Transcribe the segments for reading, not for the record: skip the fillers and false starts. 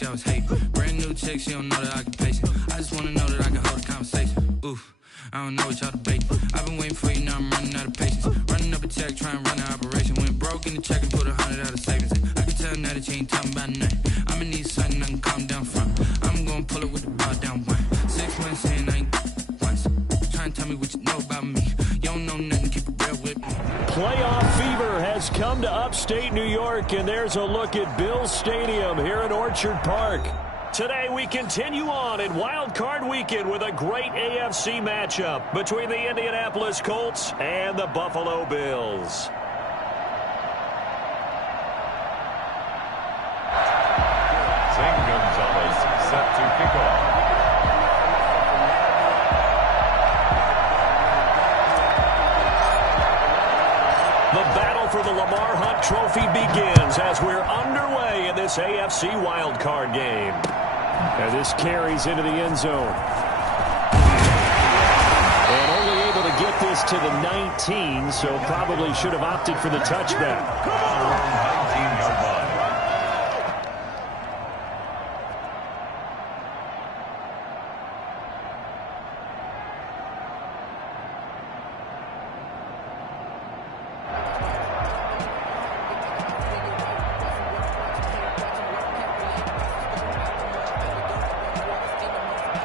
she always hate. Brand new chick, she don't know that I can pace it. I just wanna know that I can hold a conversation. Oof, I don't know what y'all debate. I've been waiting for you, now I'm running out of patience. Running up a check, trying to run an operation. Went broke in the check and put 100 out of savings. I can tell now that you ain't talking about nothing. I'ma need something I can calm down from. I'm gonna pull it with the bar down one. 6 months in, I ain't once. Trying to tell me what you know about me. You don't know nothing, keep it real with me. Playoff fever has come to upstate New York, and there's a look at Bills Stadium here in Orchard Park. Today we continue on in Wild Card Weekend with a great AFC matchup between the Indianapolis Colts and the Buffalo Bills. Zane Gonzalez set to kick off. The battle for the Lamar Hunt Trophy begins as we're underway in this AFC wildcard game. And this carries into the end zone. And only able to get this to the 19, so probably should have opted for the touchback. 19-yard line.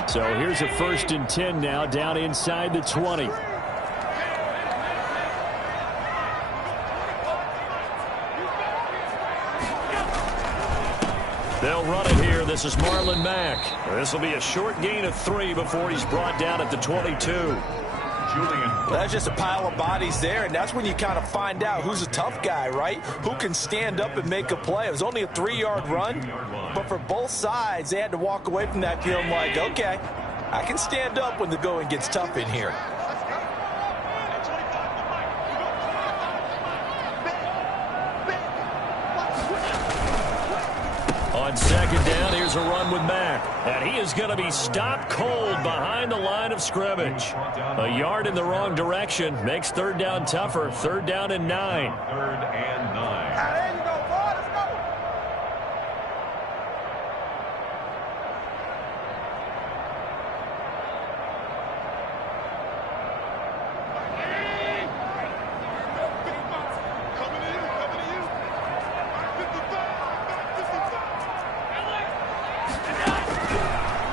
So here's a 1st and 10 now, down inside the 20. They'll run it here. This is Marlon Mack. This will be a short gain of 3 before he's brought down at the 22. Well, that's just a pile of bodies there, and that's when you kind of find out who's a tough guy, right? Who can stand up and make a play. It was only a 3-yard run, but for both sides, they had to walk away from that feeling like, okay, I can stand up when the going gets tough in here. On 2nd down, here's a run with Mack. And he is going to be stopped cold behind the line of scrimmage. A yard in the wrong direction makes 3rd down tougher. 3rd down and 9. 3rd and 9.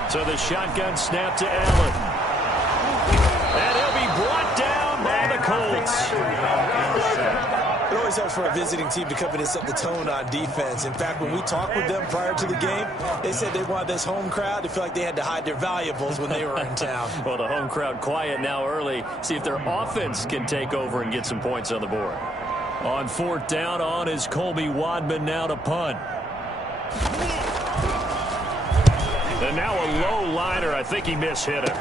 So the shotgun snap to Allen. And he'll be brought down by the Colts. It always helps for a visiting team to come in and set the tone on defense. In fact, when we talked with them prior to the game, they said they wanted this home crowd to feel like they had to hide their valuables when they were in town. Well, the home crowd quiet now early. See if their offense can take over and get some points on the board. On 4th down, on is Colby Wadman now to punt. And now a low liner. I think he mishit it.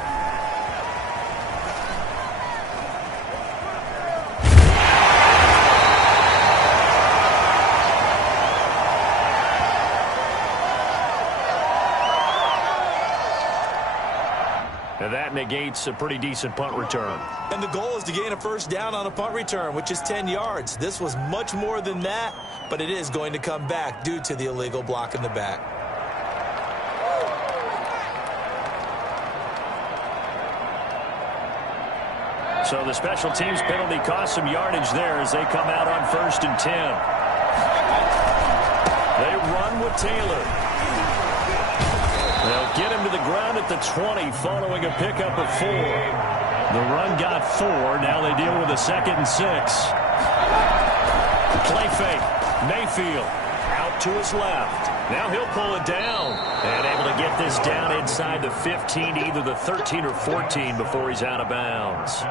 And that negates a pretty decent punt return. And the goal is to gain a 1st down on a punt return, which is 10 yards. This was much more than that, but it is going to come back due to the illegal block in the back. So the special teams penalty cost some yardage there as they come out on 1st and 10. They run with Taylor. They'll get him to the ground at the 20 following a pickup of 4. The run got 4. Now they deal with a 2nd and 6. Play fake. Mayfield out to his left. Now he'll pull it down. And able to get this down inside the 15 to either the 13 or 14 before he's out of bounds.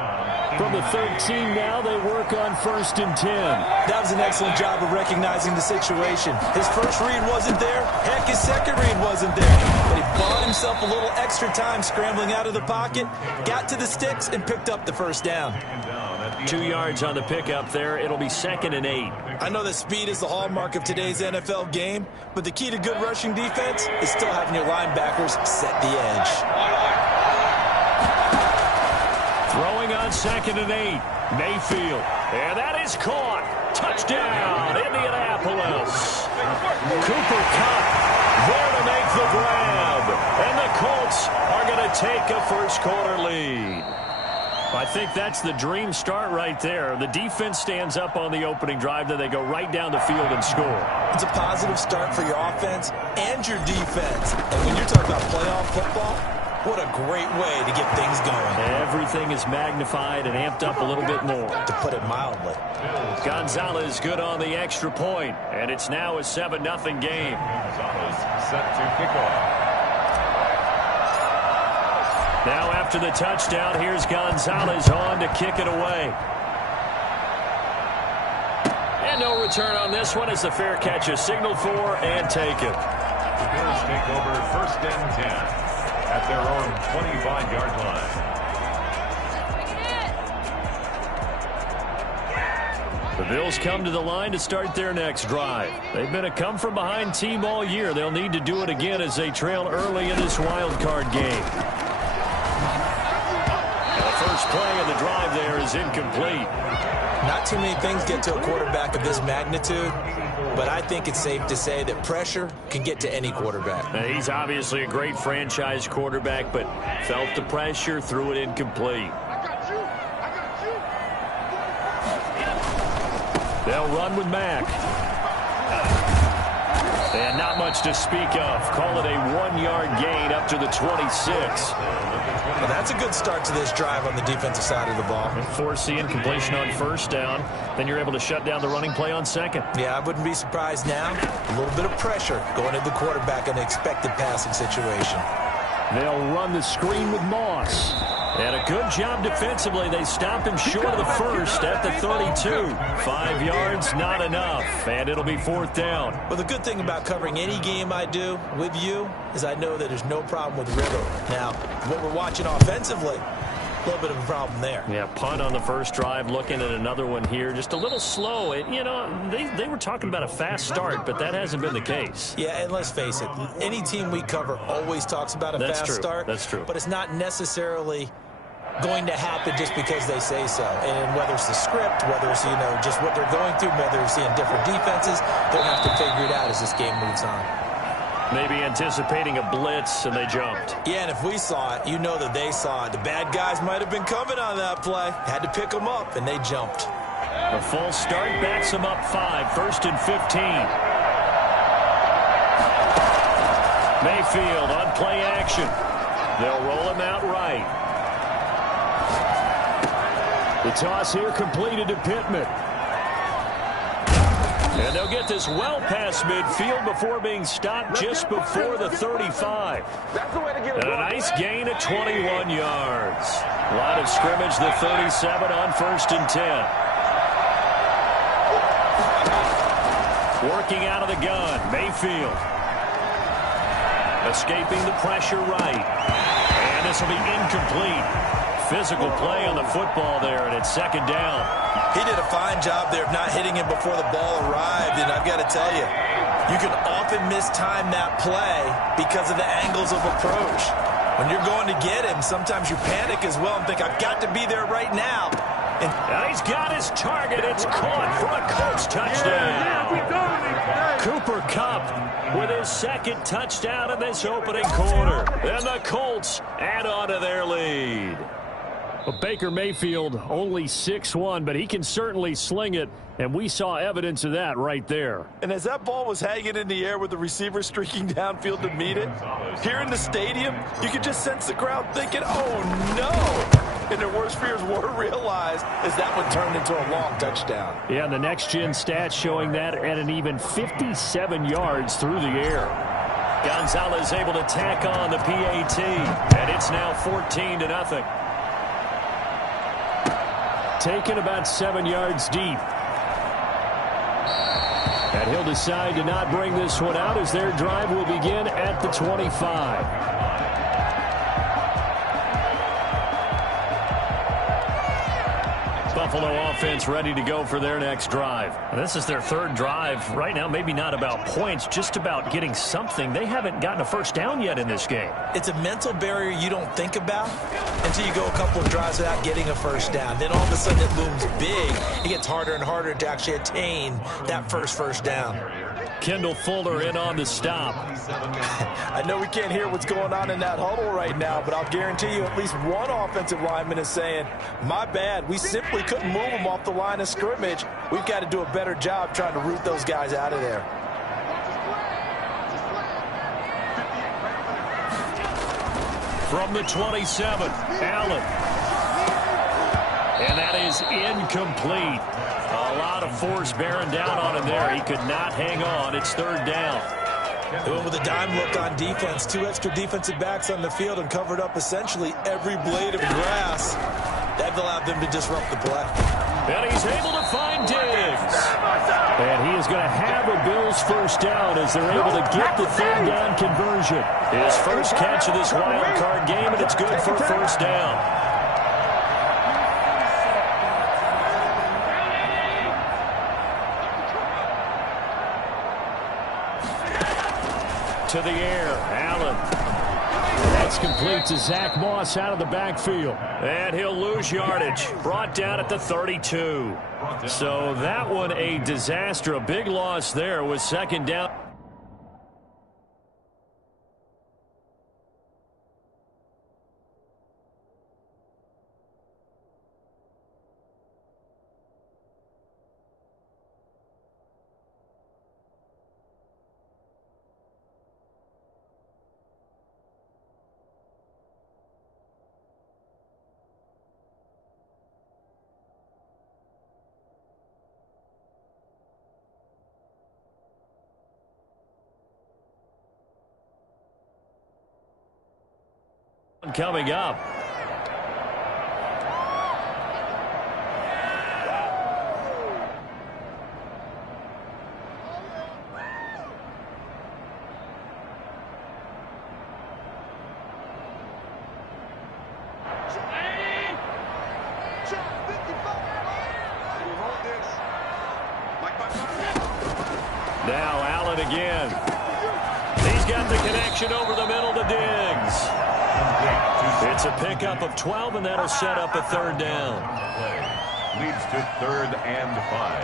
From the 13 now, they work on 1st and 10. That was an excellent job of recognizing the situation. His first read wasn't there. Heck, his second read wasn't there. But he bought himself a little extra time scrambling out of the pocket, got to the sticks, and picked up the 1st down. 2 yards on the pickup there. It'll be 2nd and 8. I know that speed is the hallmark of today's NFL game, but the key to good rushing defense is still having your linebackers set the edge. Throwing on 2nd and 8. Mayfield. And that is caught. Touchdown, Indianapolis. Cooper Kupp there to make take a first-quarter lead. I think that's the dream start right there. The defense stands up on the opening drive, then they go right down the field and score. It's a positive start for your offense and your defense. And when you're talking about playoff football, what a great way to get things going. Everything is magnified and amped up a little bit more. To put it mildly. Gonzalez good on the extra point, and it's now a 7-0 game. Gonzalez set to kick off. Now after the touchdown, here's Gonzalez on to kick it away. And no return on this one as the fair catch is signaled for and taken. The Bills take over 1st and 10 at their own 25-yard line. The Bills come to the line to start their next drive. They've been a come-from-behind team all year. They'll need to do it again as they trail early in this wild card game. First play of the drive there is incomplete. Not too many things get to a quarterback of this magnitude, but I think it's safe to say that pressure can get to any quarterback. Now, he's obviously a great franchise quarterback, but felt the pressure, threw it incomplete. They'll run with Mack. And not much to speak of. Call it a 1-yard gain up to the 26. Well, that's a good start to this drive on the defensive side of the ball. And force the incompletion on first down. Then you're able to shut down the running play on second. Yeah, I wouldn't be surprised now. A little bit of pressure going into the quarterback in an expected passing situation. They'll run the screen with Moss. And a good job defensively. They stop him short of the first at the 32. 5 yards, not enough. And it'll be 4th down. Well, the good thing about covering any game I do with you is I know that there's no problem with rhythm. Now, what we're watching offensively, a little bit of a problem there. Yeah, punt on the first drive, looking at another one here. Just a little slow. You know, they were talking about a fast start, but that hasn't been the case. Yeah, and let's face it, any team we cover always talks about a fast start. That's true. But it's not necessarily going to happen just because they say so. And whether it's the script, whether it's, just what they're going through, whether they're seeing different defenses, they'll have to figure it out as this game moves on. Maybe anticipating a blitz, and they jumped. Yeah, and if we saw it, you know that they saw it. The bad guys might have been coming on that play. Had to pick them up, and they jumped. A full start backs them up 5, 1st and 15. Mayfield on play action. They'll roll him out right. The toss here completed to Pittman. And they'll get this well past midfield before being stopped just before the 35. And a nice gain of 21 yards. Line of scrimmage, the 37 on 1st and 10. Working out of the gun, Mayfield. Escaping the pressure right. And this will be incomplete. Physical play on the football there, and it's 2nd down. He did a fine job there of not hitting him before the ball arrived, and I've got to tell you, you can often mistime that play because of the angles of approach. When you're going to get him, sometimes you panic as well and think, I've got to be there right now. And he's got his target. It's caught for a Colts touchdown. Cooper Kupp with his 2nd touchdown in this opening quarter. And the Colts add on to their lead. Well, Baker Mayfield only 6'1", but he can certainly sling it, and we saw evidence of that right there. And as that ball was hanging in the air with the receiver streaking downfield to meet it, here in the stadium, you could just sense the crowd thinking, oh, no. And their worst fears were realized as that one turned into a long touchdown. Yeah, and the next-gen stats showing that at an even 57 yards through the air. Gonzalez able to tack on the PAT, and it's now 14-0. Taken about 7 yards deep. And he'll decide to not bring this one out as their drive will begin at the 25. Buffalo offense ready to go for their next drive. And this is their 3rd drive. Right now, maybe not about points, just about getting something. They haven't gotten a first down yet in this game. It's a mental barrier you don't think about until you go a couple of drives without getting a first down. Then all of a sudden it looms big. It gets harder and harder to actually attain that first down. Kendall Fuller in on the stop. I know we can't hear what's going on in that huddle right now, but I'll guarantee you at least one offensive lineman is saying, my bad, we simply couldn't move them off the line of scrimmage. We've got to do a better job trying to root those guys out of there. From the 27, Allen. And that is incomplete. A lot of force bearing down on him there. He could not hang on. It's third down. They went with a dime look on defense. 2 extra defensive backs on the field and covered up essentially every blade of grass. That allowed them to disrupt the play. And he's able to find Diggs. And he is going to have a Bills first down as they're able to get the third down conversion. His first catch of this wild card game, and it's good for first down. To the air, Allen. That's complete to Zach Moss out of the backfield. And he'll lose yardage. Brought down at the 32. So that one a disaster. A big loss there with second down. Coming up. Now Allen again. He's got the connection over the middle to Diggs. It's a pickup of 12, and that'll set up a third down. Leads to 3rd and 5.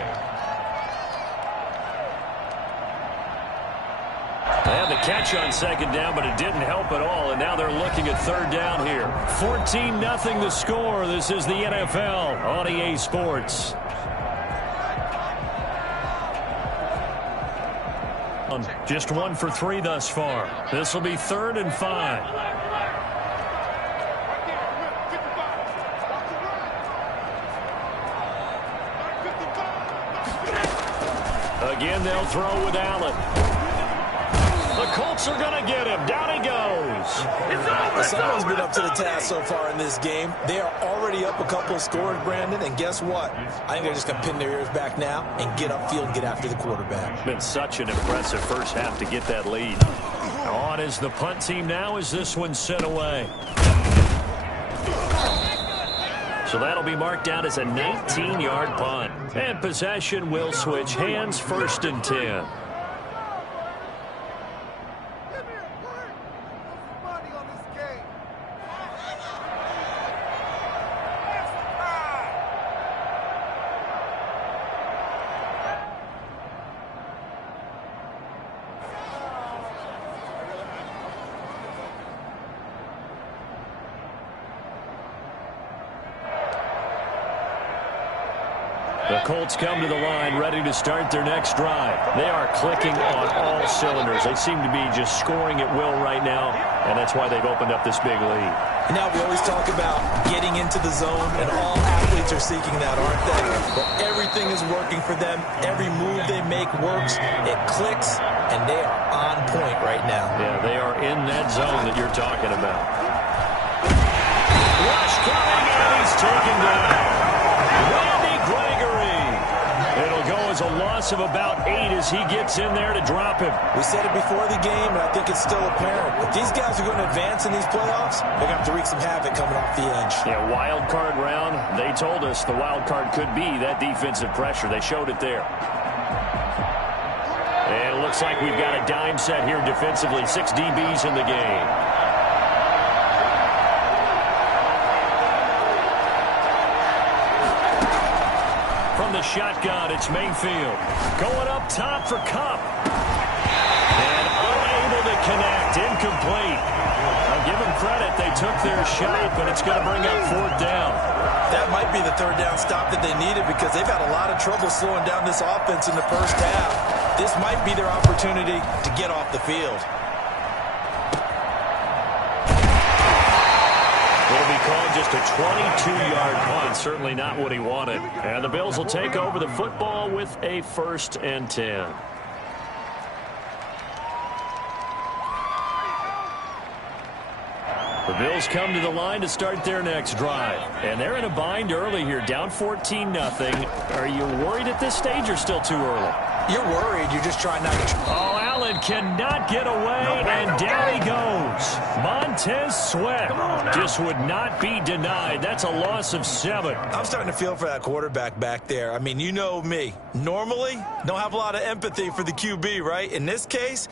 They had the catch on second down, but it didn't help at all, and now they're looking at third down here. 14-0 the score. This is the NFL on EA Sports. Just 1 for 3 thus far. This will be 3rd and 5. Again, they'll throw with Allen. The Colts are going to get him. Down he goes. Someone's been up to the task so far in this game. They are already up a couple of scores, Brandon, and guess what? I think they're just going to pin their ears back now and get upfield and get after the quarterback. Been such an impressive first half to get that lead. On is the punt team now as this one's sent away. So that'll be marked down as a 19-yard punt. And possession will switch hands, 1st and 10. The Colts come to the line ready to start their next drive. They are clicking on all cylinders. They seem to be just scoring at will right now, and that's why they've opened up this big lead. And now we always talk about getting into the zone, and all athletes are seeking that, aren't they? But everything is working for them. Every move they make works. It clicks, and they are on point right now. Yeah, they are in that zone that you're talking about. Rush coming, and he's taken down. It'll go as a loss of about 8 as he gets in there to drop him. We said it before the game, and I think it's still apparent. If these guys are going to advance in these playoffs, they're going to have to wreak some havoc coming off the edge. Yeah, wild card round. They told us the wild card could be that defensive pressure. They showed it there. And it looks like we've got a dime set here defensively. 6 DBs in the game. From the shotgun, it's Mayfield. Going up top for Kupp. connect. Incomplete. I'll give them credit. They took their shot, but it's going to bring up fourth down. That might be the third down stop that they needed because they've had a lot of trouble slowing down this offense in the first half. This might be their opportunity to get off the field. It'll be called just a 22-yard punt. Certainly not what he wanted. And the Bills will take over the football with a 1st and 10. The Bills come to the line to start their next drive. And they're in a bind early here, down 14-0. Are you worried at this stage or still too early? You're worried. You're just trying not to... Oh, Allen cannot get away, and down he goes. Montez Sweat just would not be denied. That's a loss of 7. I'm starting to feel for that quarterback back there. I mean, you know me. Normally, don't have a lot of empathy for the QB, right? In this case,